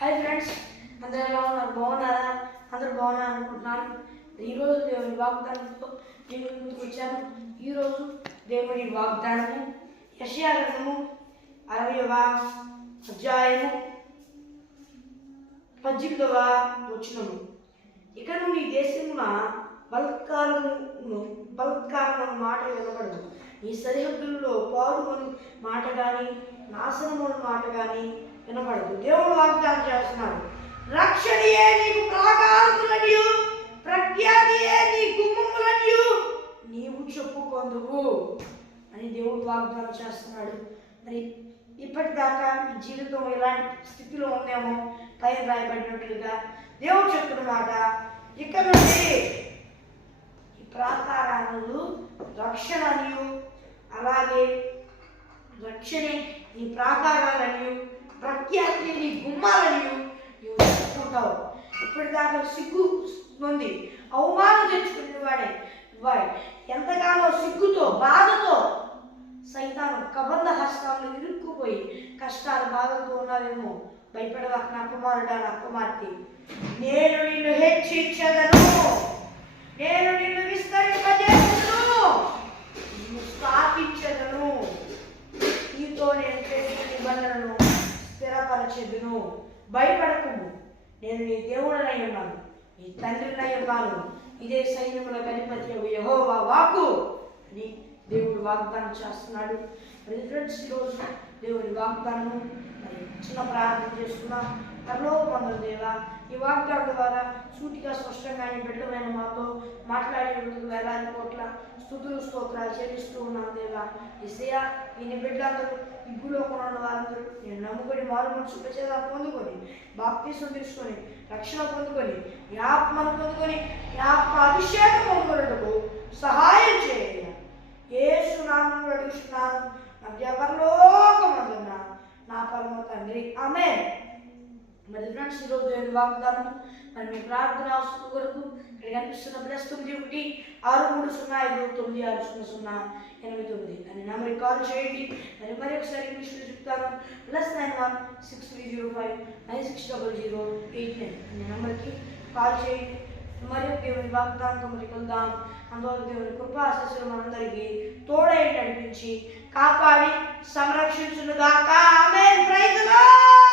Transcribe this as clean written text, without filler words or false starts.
Hi friends, అందరూ ఎలా ఉన్నారు? బాగున్నారా? అందరూ బాగున్నారు అనుకుంటున్నాను. ఈరోజు దేవుని వాగ్దానంతో నేను ముందుకు వచ్చాను. ఈరోజు దేవుని వాగ్దానము యెషయా గ్రంథము 60వ అధ్యాయము 18వ వచనము. ఇక నుండి దేశమున బలత్కారము మాట వినబడదు. ఈ సరిహద్దుల్లో పాడుమని మాట కానీ నాశనము మాట కానీ వినబడదు. దేవుడు వాగ్దానం చేస్తున్నాడు. రక్షణయే నీకు ప్రాకారములనియు ప్రఖ్యాతియే నీ గుమ్మములనియు నీవు చెప్పుకొందువు అని దేవుడు వాగ్దానం చేస్తున్నాడు. మరి ఇప్పటిదాకా మీ జీవితం ఎలాంటి స్థితిలో ఉందేమో పైన రాయబడినట్లుగా దేవుడు చెప్తున్న మాట, ఇక నుండి ఈ ప్రాకారాలు రక్షణ అనియు, అలాగే రక్షణే నీ ప్రాకారాలనియు ప్రఖ్యాతి నీ గుమ్మాలనియు నువ్వు చెప్పుకుంటావు. ఇప్పటిదాకా సిగ్గు ఉంది, అవమానం తెచ్చుకునే వాడే ఎంతగానో సిగ్గుతో బాధతో సైతాను కబంధ హస్తాలను ఇరుక్కుపోయి కష్టాలు బాధతో ఉన్నావేమో. భయపడవాక నా కుమారుడా, నా కుమార్తె, నేను నిన్ను హెచ్చించదను, నేను నిన్ను విస్తరింపజేసెదను, నిన్ను స్థాపించదను, నీతో నేను చేసిన నిబంధనను స్థిరపరచెదను. భయపడకుము, నేను నీ దేవుడనై ఉన్నాను, నీ తండ్రినై ఉన్నాను, ఇదే సైన్యముల అధిపతి యెహోవా వాక్కు అని దేవుడు వాగ్దానం చేస్తున్నాడు. మరి ఫ్రెండ్స్, ఈరోజు దేవుడి వాగ్దానం మరి చిన్న ప్రార్థన చేసుకున్నాం. పరలోకమందున దేవా, ఈ వాగ్దానం ద్వారా సూటిగా స్పష్టంగా బిడ్డమైన మాతో మాట్లాడేందుకు వేలాది కోట్ల స్తుతులు స్తోత్రాలు చెల్లిస్తూ ఉన్నాం దేవా. యేసయ్యా, ఈ బిడ్డలందరూ ఈ భూలోకంలో ఉన్న వారందరూ నేను నమ్ముకొని మారు మనసు ప్రచేత పొందుకొని బాప్తిసం తీసుకొని రక్షణ పొందుకొని ఈ ఆత్మను పొందుకొని ఈ ఆత్మ అభిషేకం పొందుకున్నట్టుకు సహాయం చేయాలి. యేసు నామములో అడుగుతున్నాను నా పరలోకమందున నా పరమ తండ్రి, ఆమేన్. మరి ఫ్రెండ్స్, ఈరోజు దేవుని వాగ్దానం మరి మీ ప్రార్థన అవసరం కొరకు ఇక్కడ కనిపిస్తున్న +91 63059960089 అని నెంబర్కి కాల్ చేయండి. మరి ఒకసారి ఇంగ్లీష్లో చెప్తాను. +91 6305 960089 అనే నెంబర్కి కాల్ చేయండి. మరియు దేవుని వాగ్దానంతో మరి కలుద్దాం. అందువల్ల దేవుని కృపా ఆశీస్సులు మనందరికీ తోడై నడిపించి కాపాడి సంరక్షించునుగాక. ఆమేన్. Praise the lord.